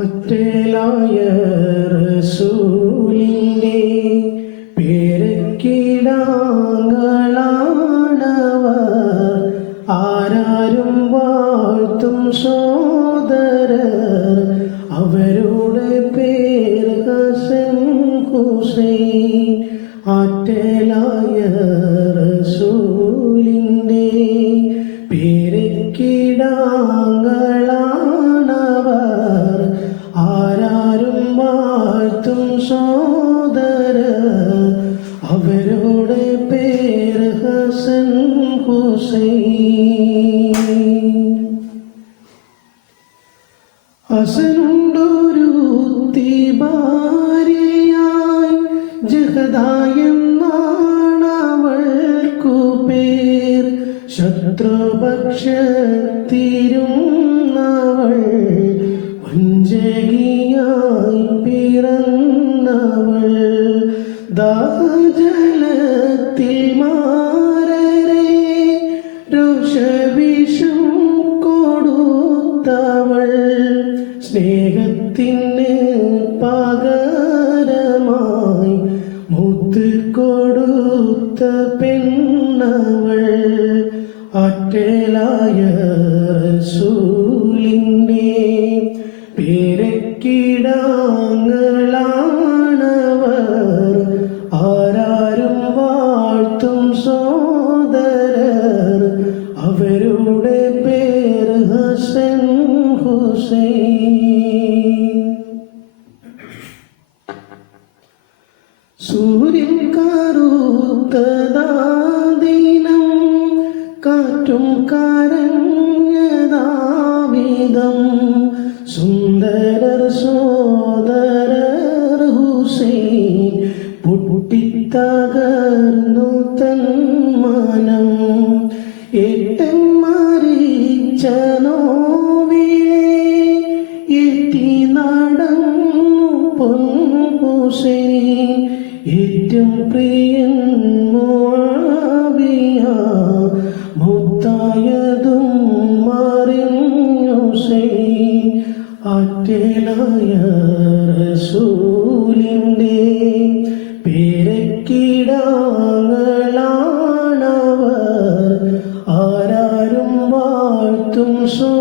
ഒറ്റലായ റസൂലിന്റെ പേരക്കിടാങ്ങളാണവ ആരാരും വാഴ്ത്തും സോദരർ അവരുടെ പേര് ഹസൻ ഹുസൈൻ. ആറ്റലായ റസൂലിന്റെ പേരക്കിടാങ്ങളാണവർ വാഴ്ത്തും സോദര അവരുടെ പേര് ഹസൻ ഹുസൈൻ. ഹസനുണ്ടൊരു ഭാര്യയായി ജഗദായെന്നാണവൾക്കു പേർ. ശത്രുപക്ഷത്തിരുന്നവൾ ദാജലത്തിൽ മാരരെ രോഷവിഷം കൊടുത്തവൾ പെണ്ണവൾ അറ്റലായ റസൂലിന്റെ ഹുസൈൻ സൂര്യൻ കറുത്തതാദിനം കാറ്റും കരഞ്ഞതാവിധം. സുന്ദരർ സോദരർ ഹുസൈൻ പൊട്ടിത്തകർന്നു തൻ മനം. പ്രിയം പ്രിയൻ മോവിയ മുത്തായതും മറിഞ്ഞു റസൂലിന്റെ പേരക്കിടാങ്ങളാണവർ. ആരാരും വാഴ്ത്തും സോ